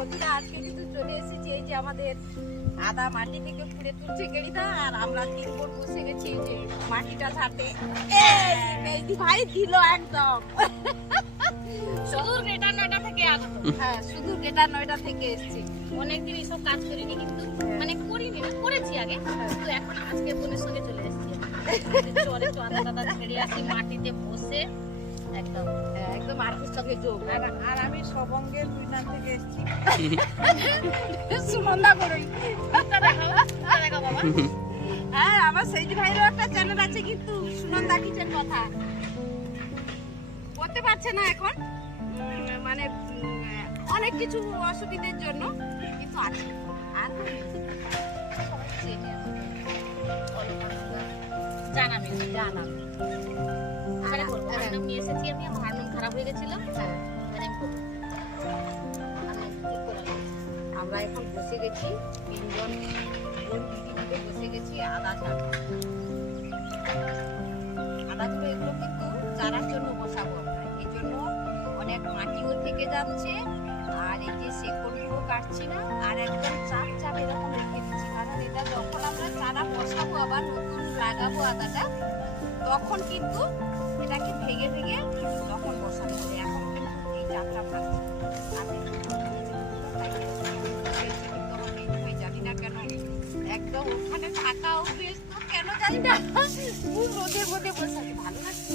বন্ধুরা আজকে কিন্তু চলে এসেছি এই যে আমাদের আদা মাটি থেকে খুঁড়ে তুলছে গেড়িটা, আর আমরা 3 বোন বসে গেছি এই যে মাটিটা ঝাড়তে। এই ভাই দিল একদম সুদূর গেটার 9টা থেকে আসতো। হ্যাঁ, শুধু গেটার 9টা থেকে এসেছি। অনেকদিন এসব কাজ করিনি, কিন্তু মানে করিনি না, করেছি আগে, কিন্তু এখন আজকে বোনের সঙ্গে চলে এসেছি। চলে তো আদা টাদা ছেড়ে আসি মাটিতে বসে একদম একদম আর্থিক সঙ্গে যোগ। আর আমি সবঙ্গের মিনার থেকে এসেছি। সুনন্দা করই। দেখাও বাবা। হ্যাঁ, আমার সেইজি ভাইরও একটা চ্যানেল আছে, কিন্তু সুনন্দা কিচেন কথা করতে পারছে না এখন, মানে অনেক কিছু অসুবিধার জন্য, কিন্তু আছে। আর সবাই চেনে জানাবে জানাবে। এবারে করবো। হারনাম নিয়ে এসেছি আমি, আমার হারনাম খারাপ হয়ে গেছিল। হ্যাঁ, এবারে আমি করবো। হারনাম ঠিক করে নিয়েছি। আমরা এখন বসে গেছি 3 জন বোন দিদি মিলে বসে গেছি আদা ছাড়তে। আদাগুলো এগুলো কিন্তু চারার জন্য বসাবো আমরা, এই জন্য অনেক মাটিও থেকে যাচ্ছে, আর এই যে শেকড়গুলো কাটছি না, আর একদম চাপ চাপ এরকম রেখে দিচ্ছি, কারণ এটা যখন আমরা চারা বসাবো আবার নতুন লাগাবো আদাটা, তখন কিন্তু এটাকে ভেঙে ভেঙে তখন বসানো হবে। এখন কিন্তু এই চাপটা ভাঙছে। জানি না কেন একদম ওখানে থাকা অভ্যেস, তো কেন জানি না খুব রোদের মধ্যে বসে আছে, ভালো লাগছে।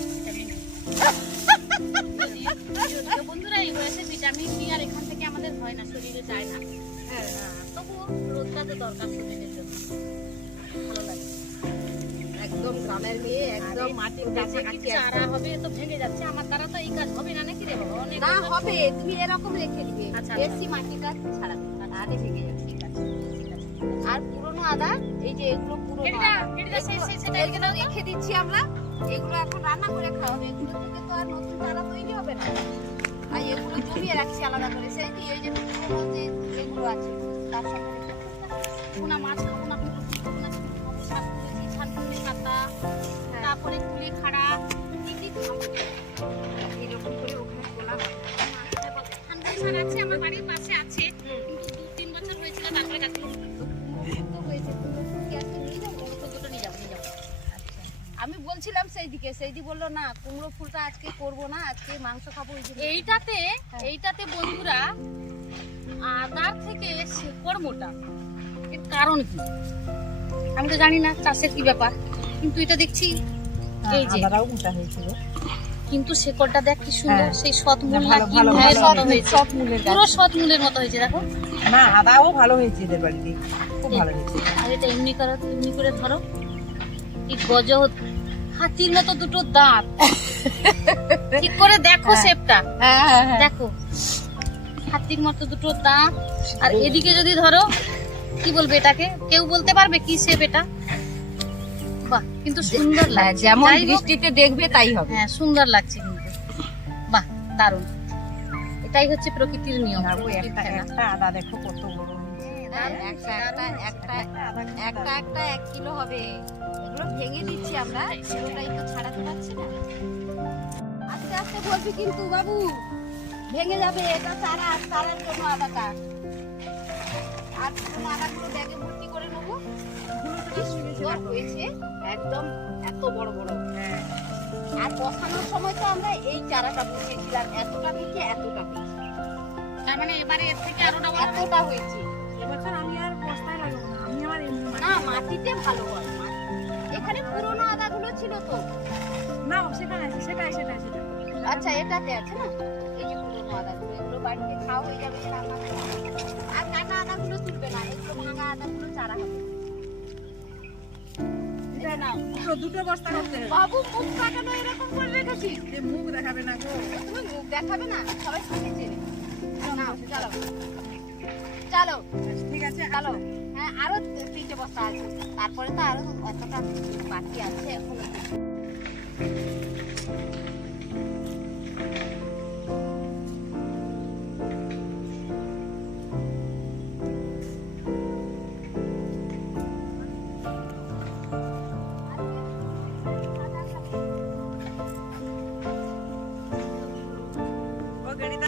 যদিও বন্ধুরা এই বয়সে ভিটামিন ডি আর এখান থেকে আমাদের হয় না, শরীরে যায় না। হ্যাঁ, তবুও রোদটা তো দরকার শরীরের জন্য, ভালো লাগে। একদম গ্রামের মেয়ে, একদম মাটির যে কি কাছাকাছি চারা হবে তো ভেঙে যাচ্ছে, আমার দ্বারা তো এই কাজ হবে না নাকি রে বাবা? অনেক না হবে, তুমি এরকম রেখে দিবে, আচ্ছা, বেশি মাটিটা ছাড়াবে, আগে ভেঙে যাবে। ঠিক আছে, ঠিক আছে। আর পুরনো আদা, এই যে এগুলো পুরনো এটা আদা, এটা সেটা এগুলো রেখে দিচ্ছি আমরা, এগুলো এখন রান্না করে খাওয়া হবে, এগুলো থেকে তো আর নতুন চারা তৈরি হবে না, তাই এগুলো জমিয়ে রাখছি আলাদা করে। সেই যে এই যে পুরনো যে এগুলো আছে তার সঙ্গে রেখে দিচ্ছি। পোনা মাছ খাবো না, পোনা শাক করেছি, ছানকুনি পাতা, তারপরে কুলে খাড়া, কি খাবো এইরকম করে ওখানে তোলা হবে। ঠান্ডার সার আছে আমার বাড়ির পাশে আছে, কিন্তু 2-3 বছর হয়েছিল, তারপরে গাছগুলো তো হয়েছে, তুমি কি আজকে নিয়ে যাবো? দুটো নিয়ে যাবো। আমি বলছিলাম সেইদি বললো না, কুমড়ো ফুলটা আজকে করবো না, আজকে মাংস খাবো। ওই জন্য এইটাতে বন্ধুরা আদার থেকে শেকড় মোটা, এর কারণ কি আমি তো জানি না, চাষের কি ব্যাপার, কিন্তু এটা দেখছি এই যে আদারাও মোটা হয়েছিল, কিন্তু শেকড়টা দেখ কি সুন্দর, সেই শতমূল না ভালো কি ভালো মূলের ভালো মতো হয়েছে, সব মূলের গাছ। পুরো শতমূলের মতো হয়েছে দেখো। না, আদাও ভালো হয়েছে এদের বাড়িতে, খুব ভালো হয়েছে। আর এটা এমনি করে ধরো, কি গজ, হাতির মতো দুটো দাঁত, ঠিক করে দেখো শেপটা, দেখো হাতির মতো দুটো দাঁত। আর এদিকে যদি ধরো, কি বলবে এটাকে, কেউ বলতে পারবে কি শেপ এটা? বাহ, কিন্তু সুন্দর লাগছে, যেমন যাই হোক, দৃষ্টিতে দেখবে তাই হবে। হ্যাঁ সুন্দর লাগছে কিন্তু, বাহ দারুণ। এটাই হচ্ছে প্রকৃতির নিয়ম, আর ওই প্রকৃতির একটা খেলা। একটা আদা দেখো কত বড় হয়েছে। একটা 1 কিলো হবে। এগুলো ভেঙে দিচ্ছি আমরা, পুরোটাই তো ছাড়াতে পারছি না। আস্তে আস্তে বলছি কিন্তু বাবু, ভেঙে যাবে, এটা চারার জন্য আদাটা। আর পুরোনো আদাগুলো ব্যাগে ভর্তি করে নেবো। কি সুন্দর হয়েছে, একদম এত বড় বড়। আর বসানোর সময় তো আমরা এই চারাটা বসিয়েছিলাম, এতটা থেকে এতটা হয়েছে, তার মানে এবারে এর থেকে আরো এতটা হয়েছে। এবছর আমি আর বস্তায় লাগাবো না, আমি আমার এমনি না, মাটিতে ভালো হয়। এখানে পুরোনো আদাগুলো ছিল তো। না, সেখানে আছে, সেটাই। আচ্ছা, এটাতে আছে না, এই যে পুরোনো আদাগুলো, এগুলো বাড়িতে খাওয়া হয়ে যাবে, রান্না করে। আর কাটা আদাগুলো তুলবে না, এগুলো ভাঙা আদাগুলো চারা হবে। এটা নাও, দুটো বস্তা করতে হবে। বাবু মুখ কাটানো এরকম করে রেখেছিস, যে মুখ দেখাবে না গো। তুমি মুখ দেখাবে না, সবাই সামনে চেনে নাও। চলো চলো, ঠিক আছে, চলো। হ্যাঁ, আরো 3টে বস্তা আছে, তারপরে তো আরো অতটা বাকি আছে এখন। ও গাড়িটা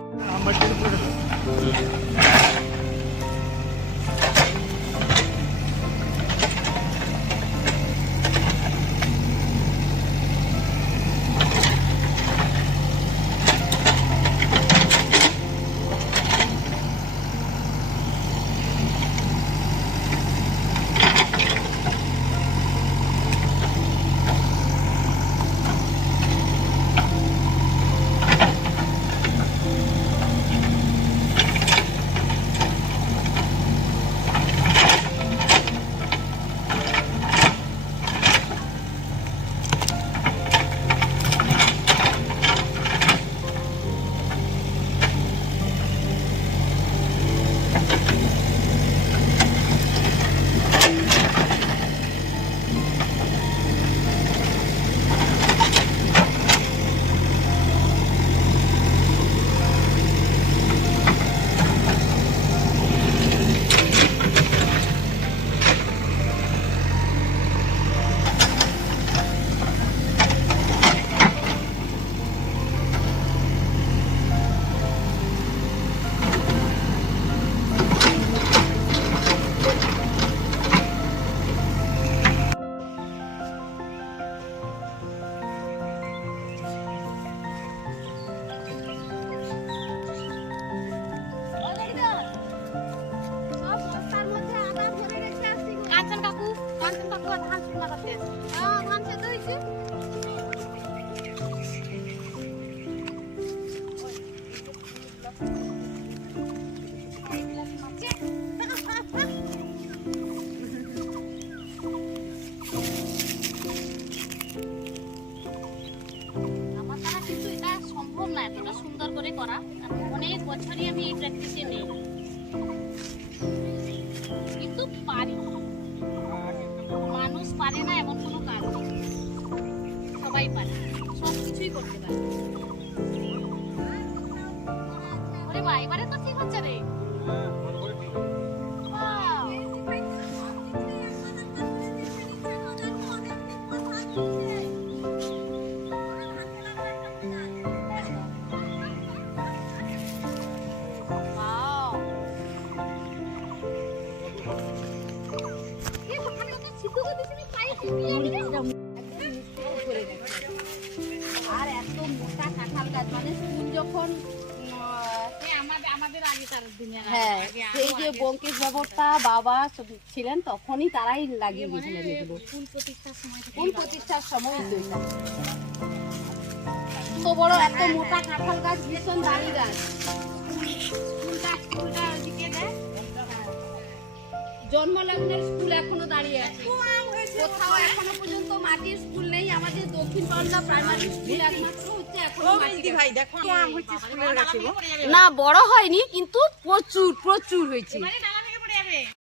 বাবা ধান শুকনা করতে আছে। ধান সেদ্ধ হয়েছে। আমার দ্বারা কিন্তু এটা সম্ভব না এতটা সুন্দর করে করা। অনেক বছরই আমি এই প্র্যাকটিসে নেই, কিন্তু পারি। মানুষ পারে না এমন কোনো কাজ নেই, সবাই পারে, সব কিছুই করতে পারে। ওরে বা, এবারে তো ঠিক হচ্ছে রে। বাহ! Wow! আর এত মোটা কাঁঠাল গাছ মানে স্কুল যখন আমাদের আগে তার দিনে হ্যাঁ সেই যে বঙ্কিশ ব্যবস্থা বাবা সব ছিলেন তখনই তারাই লাগিয়ে গেছিলেন এগুলো। ফুল প্রতিষ্ঠার সময় থেকে কোন প্রতিষ্ঠার সময় এটা তো বড় এত মোটা কাঁঠাল গাছ ভীষণ দামি গাছ। স্কুলটা ওইদিকে দেয়। জন্মলগ্নের স্কুল এখনো দাঁড়িয়ে আছে, কোথাও এখনো পর্যন্ত মাটির স্কুল নেই। আমাদের দক্ষিণ বাংলা প্রাইমারি স্কুল একমাত্র হচ্ছে এখনো মাটির। ভাই দেখো আম হচ্ছে স্কুলের গাছে গো। না বড় হয়নি কিন্তু প্রচুর প্রচুর হয়েছে। ডালা ভেঙে পড়ে যাবে।